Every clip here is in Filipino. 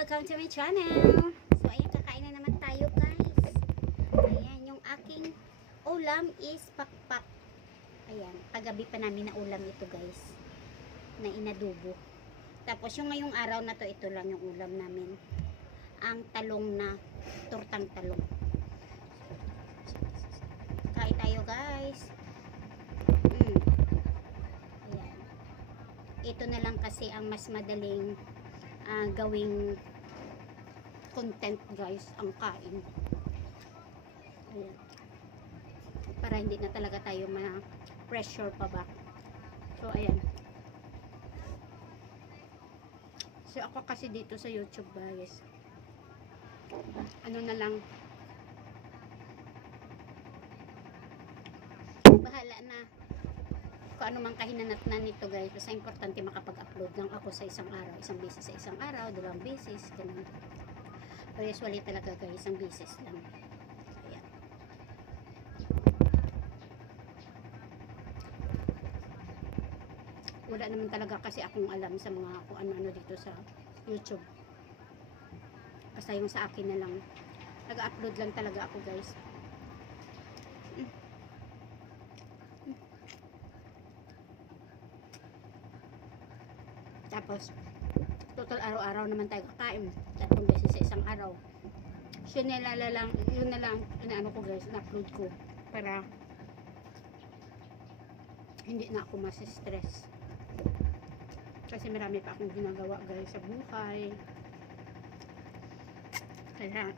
welcome to my channel. So ayan, kakain na naman tayo guys. Ayan, yung aking ulam is pakpak. Ayan, kagabi pa namin na ulam ito guys, na inadubo. Tapos yung ngayong araw na to, ito lang yung ulam namin, ang talong na tortang talong. Kain tayo guys. Ayan, ito na lang kasi ang mas madaling gawing content guys, ang kain. Ayan, para hindi na talaga tayo ma-pressure pa ba. So ayan, so ako kasi dito sa YouTube guys, ano na lang, bahala na kung ano mang kahinanatnan nito guys. Basta importante makapag-upload lang ako sa isang araw, isang beses sa isang araw, dalawang beses, ganun. Pero usually talaga guys, isang beses lang. Ayan. Wala naman talaga kasi akong alam sa mga kung ano-ano dito sa YouTube. Basta yung sa akin na lang, nag-upload lang talaga ako guys. Tapos total araw-araw naman tayo kakain, 3 beses sa isang araw. So yun na lang inaano ko guys, na-upload ko para hindi na ako mas-stress. Kasi marami pa akong ginagawa guys sa buhay. Kaya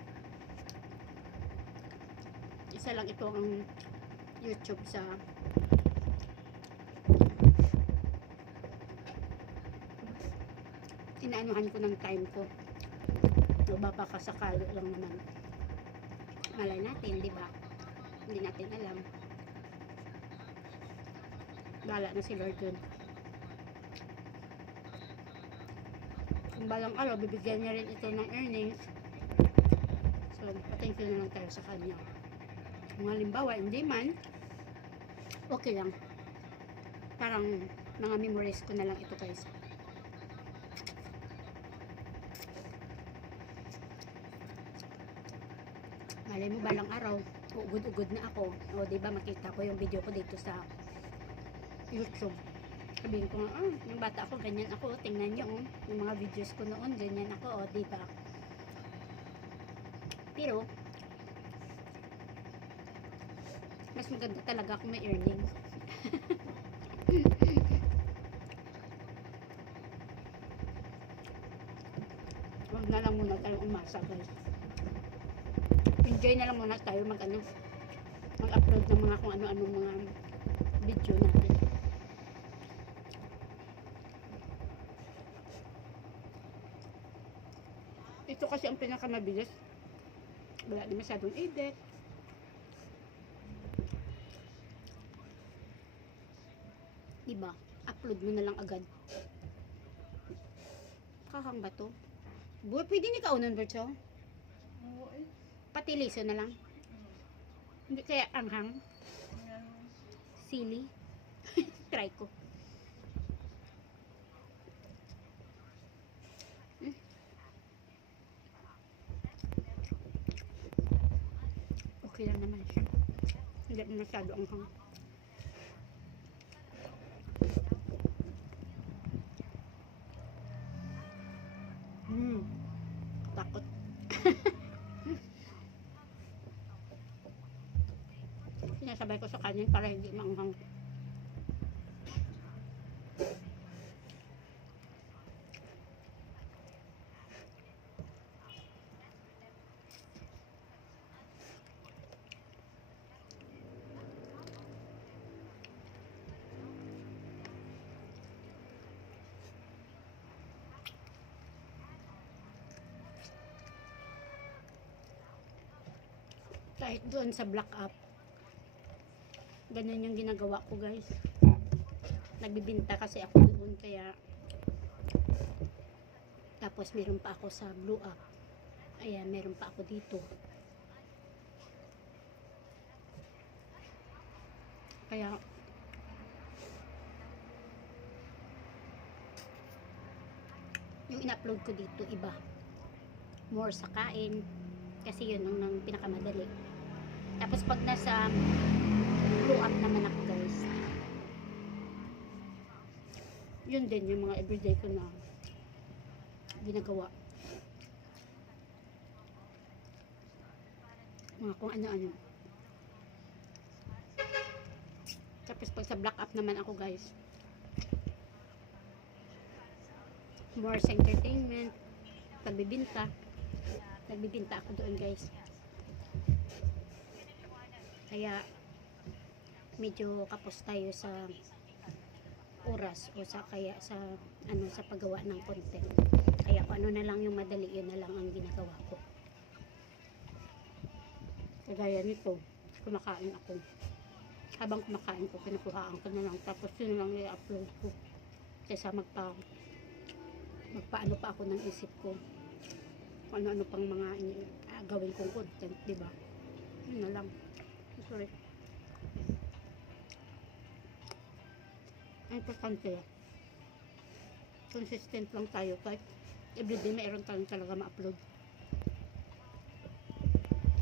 isa lang ito ang YouTube sa inaanuhan ko ng time ko. So baka kasakali lang naman, malay natin, di ba? Hindi natin alam, bahala na si Lord dun. Kung balang araw bibigyan niya rin ito ng earnings, so pa-thank you na lang tayo sa kanya. Kung halimbawa hindi man, okay lang, parang mga memories ko na lang ito guys. Malay mo balang araw, ugod-ugod na ako. O diba, makita ko yung video ko dito sa YouTube. Sabihin ko nga, yung bata ako, ganyan ako. Tingnan nyo, yung mga videos ko noon, ganyan ako. O diba? Pero, mas maganda talaga kung may earnings. Huwag na lang muna tayong umasa guys. Enjoy na lang muna tayo mag-upload ng mga kung ano-ano mga video natin. Ito kasi ang pinakamabilis, wala na masyadong edit. Diba? Upload mo na lang agad. Kakang ba to? Buhay, pwede ni kaunan ba ito? Pati liso na lang. Hindi kaya anghang. Sili. Try ko. Okay lang naman siya. Hindi masyado anghang. Takot. Sinasabay ko sa kanin para hindi maanghang. Kahit doon sa black up, ganun yung ginagawa ko guys. Nagbibinta kasi ako doon, kaya tapos meron pa ako sa blue up. Ayan, meron pa ako dito. Kaya yung in-upload ko dito iba. more sa kain. Kasi yun ang pinakamadali. Tapos pag nasa blow up naman ako guys, yun din yung mga everyday ko na ginagawa. Mga kung ano-ano. Tapos pag sa black up naman ako guys, more sa entertainment, pagbibinta. Nagbibinta ako doon guys. Kaya medyo kapos tayo sa oras o sa kaya sa ano sa paggawa ng content. Kaya kung ano na lang yung madali, yun na lang ang ginagawa ko. Kagaya nito, kumakain ako. Habang kumakain ko, pinakuhaan ko na lang. Tapos yun lang i-upload ko. Kaysa magpaano pa ako ng isip ko. Ano-ano pang mga gawin kong content, diba? Yun na lang. Sorry. Ang importante, consistent lang tayo. Kahit everyday mayroon tayong talaga ma-upload.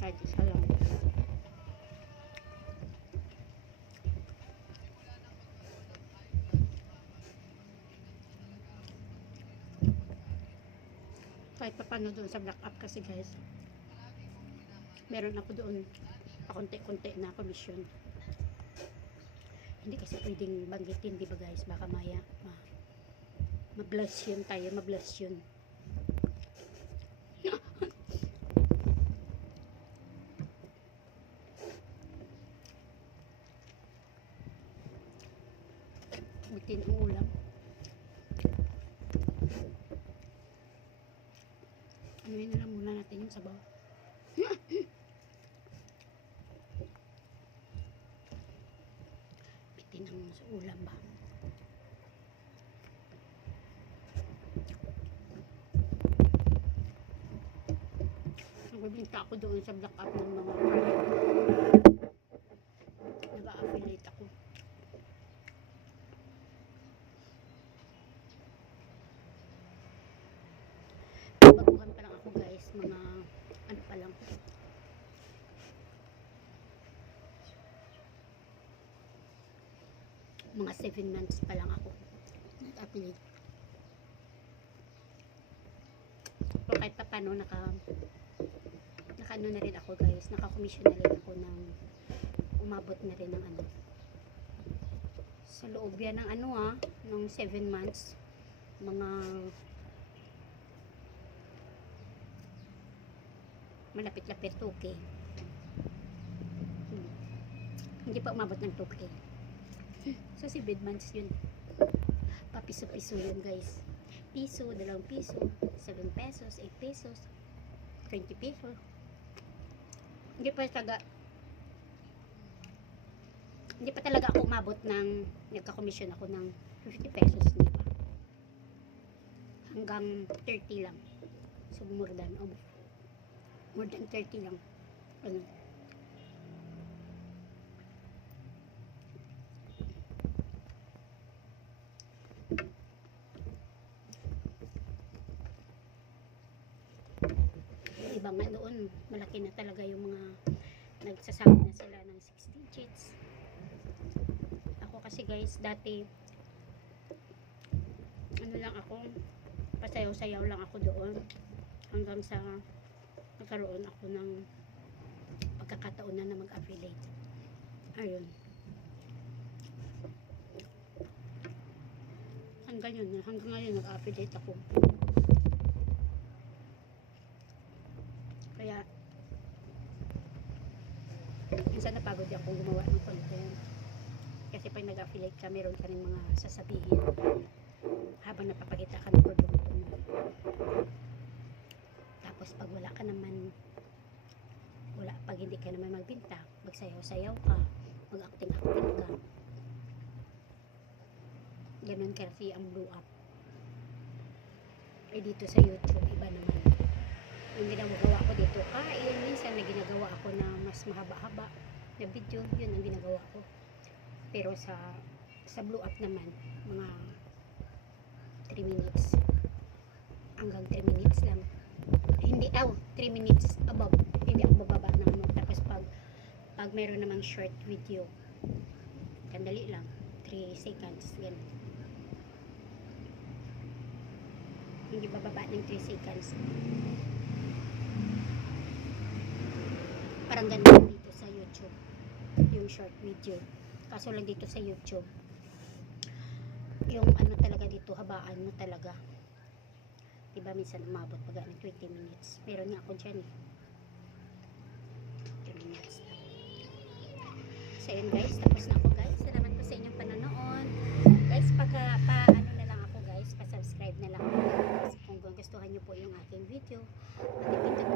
Kahit isa lang. Kahit pa paano doon sa black up kasi guys, meron ako doon pakunti-kunti na commission. Hindi kasi pwedeng banggitin, di ba guys? Baka maya ma-bless yun tayo, ma-bless yun. Bitin ang ulam. Anuin na lang muna natin yung sabaw. Bitin ang sa ulam ba? Nagbibinta ako doon sa black up ng mga nag-a-affiliate ako. Baguhan pa lang ako guys, mga ano pa lang, mga 7 months pa lang ako nag-affiliate. Pero kahit pa paano naka-ano na rin ako guys, naka-commission na rin ako ng umabot na rin ng ano sa loob yan ng ano ng 7 months, mga malapit-lapit 2K. Hindi pa umabot ng 2K. So 7 months yun. Papiso-piso yun guys. Piso, 2 piso, 7 pesos, 8 pesos, 20 pesos. Hindi pa talaga ako umabot ng nagka-commission ako ng 50 pesos, hindi pa. Hanggang 30 lang. So more than 30 lang. Ano? Iba nga noon, malaki na talaga yung mga nagsasabi na sila ng 6 digits. Ako kasi guys, dati ano lang ako, pasayaw-sayaw lang ako doon hanggang sa nagkaroon ako ng pagkakataon na mag-affiliate. Ayun. Hanggang ngayon nag-affiliate ako. Kaya minsan napagod akong gumawa ng content. Kasi pag nag-affiliate ka, meron ka rin mga sasabihin habang napapakita ka ng produkto mo. Tapos pag wala ka naman, pag hindi ka naman magbinta, magsayaw-sayaw ka, mag-acting-acting ka. Ganun kasi ang blow up. Ay dito sa YouTube, iba naman. Yung ginagawa ko dito, minsan na ginagawa ako na mas mahaba-haba na video, yun ang ginagawa ko. Pero sa blow up naman, mga 3 minutes hanggang 3 minutes lang. Hindi bitaw 3 minutes above, hindi ako bababa ng ano. Tapos pag meron namang short video, kandali lang, 3 seconds ganun, hindi bababa ng 3 seconds. Parang ganun dito sa YouTube yung short video, kaso lang dito sa YouTube yung ano talaga dito, habaan mo talaga, diba minsan umabot pag ng 20 minutes. Meron nga ako dyan eh, 20 minutes na. So yun guys, tapos na ako guys. Salamat po sa inyong panonood guys. Ano na lang ako guys, pa-subscribe na lang ako guys. Kung gustuhan nyo po yung aking video, matipid